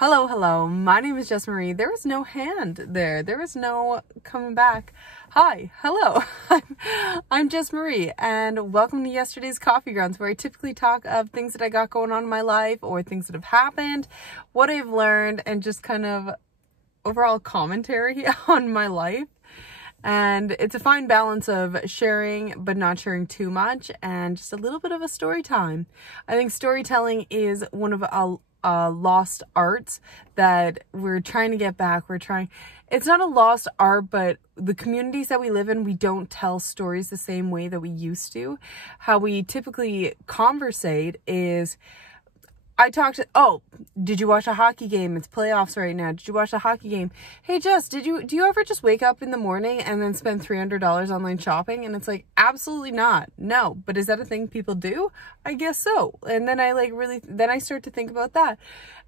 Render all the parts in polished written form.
Hello, hello. My name is Jess Marie. There was no hand there. There was no coming back. Hi, hello. I'm Jess Marie, and welcome to yesterday's Coffee Grounds, where I typically talk of things that I got going on in my life or things that have happened, what I've learned, and just kind of overall commentary on my life. And it's a fine balance of sharing, but not sharing too much, and just a little bit of a story time. I think storytelling is one of lost arts that we're trying to get back. It's not a lost art, but the communities that we live in, we don't tell stories the same way that we used to. How we typically conversate is, did you watch a hockey game? It's playoffs right now. Did you watch a hockey game? Hey, Jess, do you ever just wake up in the morning and then spend $300 online shopping? And it's like, absolutely not. No. But is that a thing people do? I guess so. And then then I start to think about that.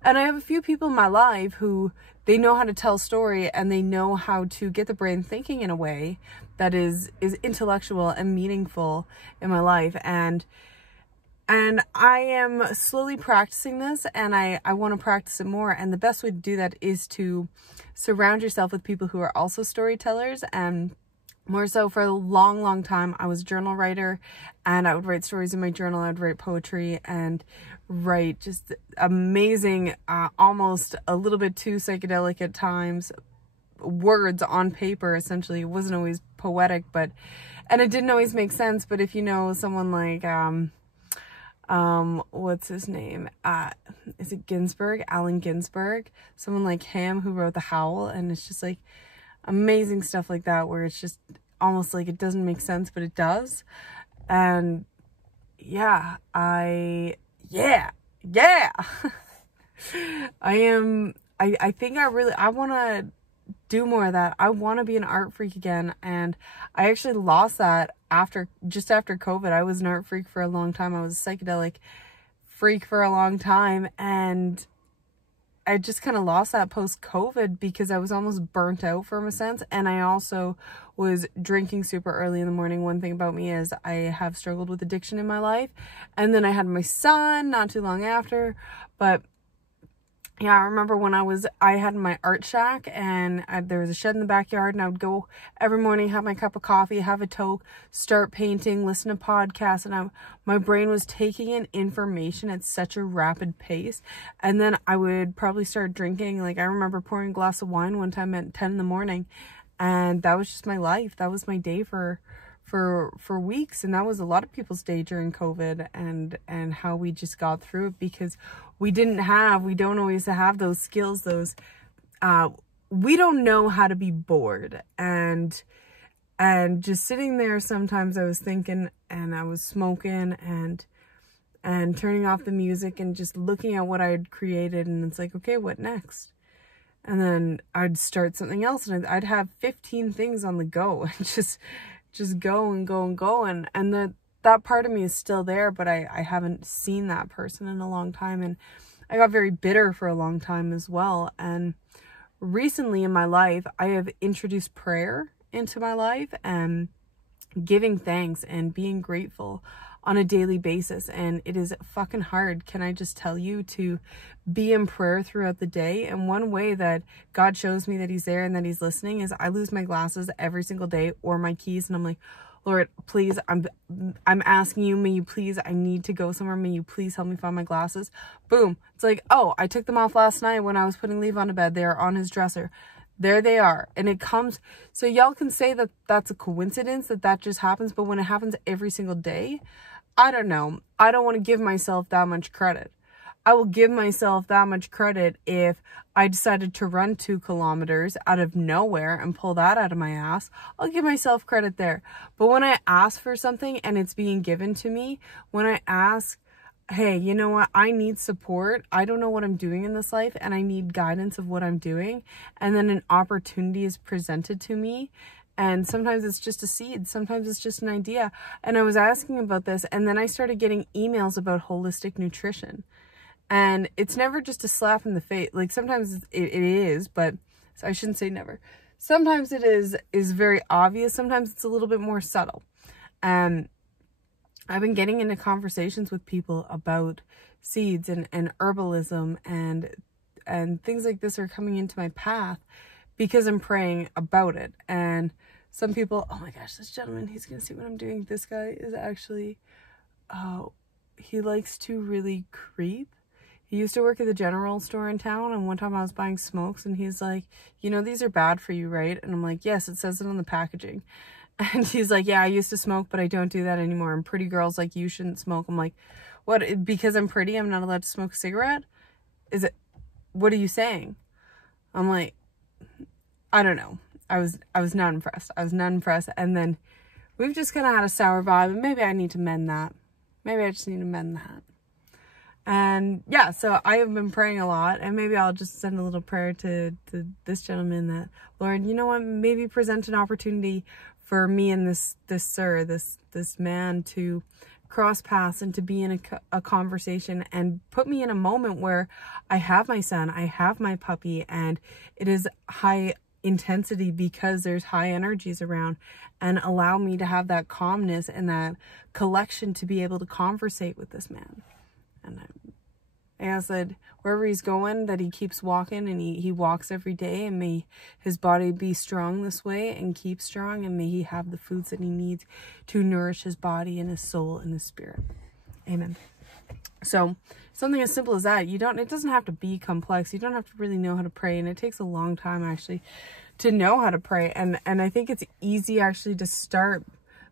And I have a few people in my life who they know how to tell a story, and they know how to get the brain thinking in a way that is intellectual and meaningful in my life. And I am slowly practicing this, and I want to practice it more. And the best way to do that is to surround yourself with people who are also storytellers. And more so, for a long, long time, I was a journal writer, and I would write stories in my journal. I would write poetry and write just amazing, almost a little bit too psychedelic at times, words on paper. Essentially, it wasn't always poetic, and it didn't always make sense. But if you know someone like, what's his name? Is it Ginsberg? Allen Ginsberg? Someone like him who wrote The Howl, and it's just like amazing stuff like that, where it's just almost like it doesn't make sense, but it does. And yeah. I think I want to do more of that. I want to be an art freak again, and I actually lost that just after COVID. I was an art freak for a long time. I was a psychedelic freak for a long time, and I just kind of lost that post-COVID because I was almost burnt out from a sense. And I also was drinking super early in the morning. One thing about me is I have struggled with addiction in my life, and then I had my son not too long after. But yeah, I remember when I had my art shack, and there was a shed in the backyard, and I would go every morning, have my cup of coffee, have a toke, start painting, listen to podcasts, and my brain was taking in information at such a rapid pace. And then I would probably start drinking. Like, I remember pouring a glass of wine one time at 10 in the morning, and that was just my life. That was my day for weeks. And that was a lot of people's day during COVID, and how we just got through it, because we don't always have those skills, we don't know how to be bored. And just sitting there, sometimes I was thinking, and I was smoking and turning off the music and just looking at what I had created, and it's like, okay, what next? And then I'd start something else, and I'd have 15 things on the go, and just go and go and go. And that part of me is still there, but I haven't seen that person in a long time. And I got very bitter for a long time as well. And recently in my life, I have introduced prayer into my life, and giving thanks and being grateful on a daily basis. And it is fucking hard, can I just tell you, to be in prayer throughout the day. And one way that God shows me that he's there and that he's listening is I lose my glasses every single day, or my keys, and I'm like, Lord, please, I'm asking you, may you please, I need to go somewhere, may you please help me find my glasses. Boom. It's like, oh, I took them off last night when I was putting Leave on to bed. They're on his dresser. There they are. And it comes, so y'all can say that that's a coincidence, that just happens, but when it happens every single day, I don't know. I don't want to give myself that much credit. I will give myself that much credit if I decided to run 2 kilometers out of nowhere and pull that out of my ass. I'll give myself credit there. But when I ask for something and it's being given to me, when I ask, hey, you know what? I need support. I don't know what I'm doing in this life, and I need guidance of what I'm doing. And then an opportunity is presented to me. And sometimes it's just a seed. Sometimes it's just an idea. And I was asking about this, and then I started getting emails about holistic nutrition. And it's never just a slap in the face. Like, sometimes it is, but I shouldn't say never. Sometimes it is very obvious. Sometimes it's a little bit more subtle. And I've been getting into conversations with people about seeds and herbalism and and things like this are coming into my path because I'm praying about it. And some people, oh my gosh, this gentleman, he's gonna see what I'm doing. This guy is actually, he likes to really creep. He used to work at the general store in town, and one time I was buying smokes and he's like, you know, these are bad for you, right? And I'm like, yes, it says it on the packaging. And he's like, yeah, I used to smoke, but I don't do that anymore. And pretty girls like you shouldn't smoke. I'm like, what? Because I'm pretty, I'm not allowed to smoke a cigarette? Is it, what are you saying? I'm like, I don't know. I was not impressed. I was not impressed. And then we've just kind of had a sour vibe, and maybe I need to mend that. Maybe I just need to mend that. And yeah, so I have been praying a lot, and maybe I'll just send a little prayer to this gentleman that, Lord, you know what, maybe present an opportunity for me and this man to cross paths and to be in a conversation, and put me in a moment where I have my son, I have my puppy, and it is high intensity because there's high energies around, and allow me to have that calmness and that collection to be able to conversate with this man. And I asked that wherever he's going, that he keeps walking, and he walks every day, and may his body be strong this way and keep strong, and may he have the foods that he needs to nourish his body and his soul and his spirit. Amen. So something as simple as that, it doesn't have to be complex. You don't have to really know how to pray, and it takes a long time actually to know how to pray. And I think it's easy actually to start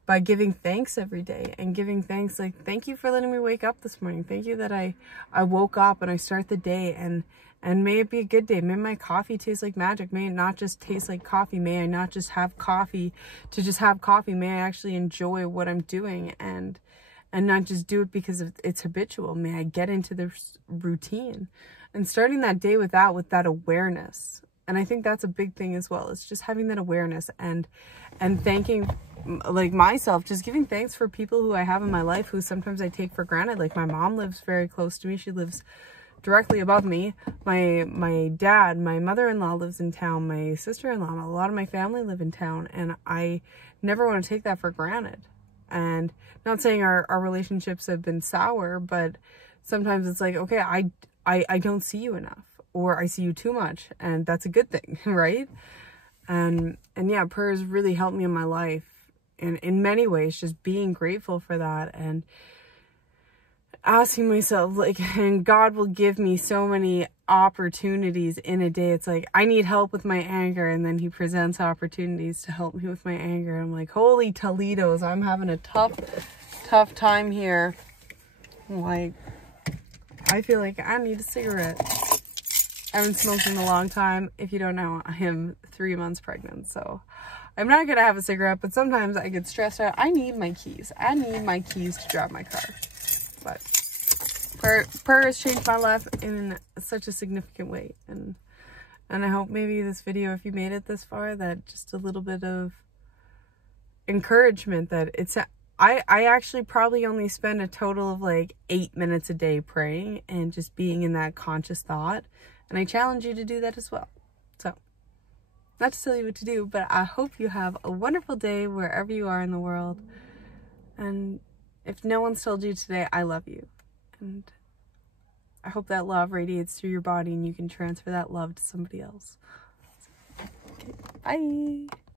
by giving thanks every day, and giving thanks, like, thank you for letting me wake up this morning. Thank you that I woke up and I start the day, and may it be a good day. May my coffee taste like magic. May it not just taste like coffee. May I not just have coffee to just have coffee. May I actually enjoy what I'm doing, and not just do it because it's habitual. May I get into this routine, and starting that day with that awareness. And I think that's a big thing as well. It's just having that awareness, and thanking, like myself, just giving thanks for people who I have in my life who sometimes I take for granted. Like my mom lives very close to me. She lives directly above me. My dad, my mother-in-law lives in town. My sister-in-law, a lot of my family live in town, and I never want to take that for granted. And not saying our relationships have been sour, but sometimes it's like, okay, I don't see you enough, or I see you too much, and that's a good thing, right? And yeah, prayer has really helped me in my life, and in many ways, just being grateful for that, and asking myself, like, and God will give me so many opportunities in a day. It's like, I need help with my anger, and then he presents opportunities to help me with my anger. I'm like, holy Toledos, I'm having a tough time here. I'm like, I feel like I need a cigarette. I haven't smoked in a long time. If you don't know, I am 3 months pregnant, so I'm not gonna have a cigarette, but sometimes I get stressed out. I need my keys. I need my keys to drive my car. But prayer has changed my life in such a significant way, and I hope maybe this video, if you made it this far, that just a little bit of encouragement that it's I actually probably only spend a total of like 8 minutes a day praying and just being in that conscious thought, and I challenge you to do that as well. So, not to tell you what to do, but I hope you have a wonderful day wherever you are in the world. And if no one's told you today, I love you. And I hope that love radiates through your body and you can transfer that love to somebody else. Okay, bye.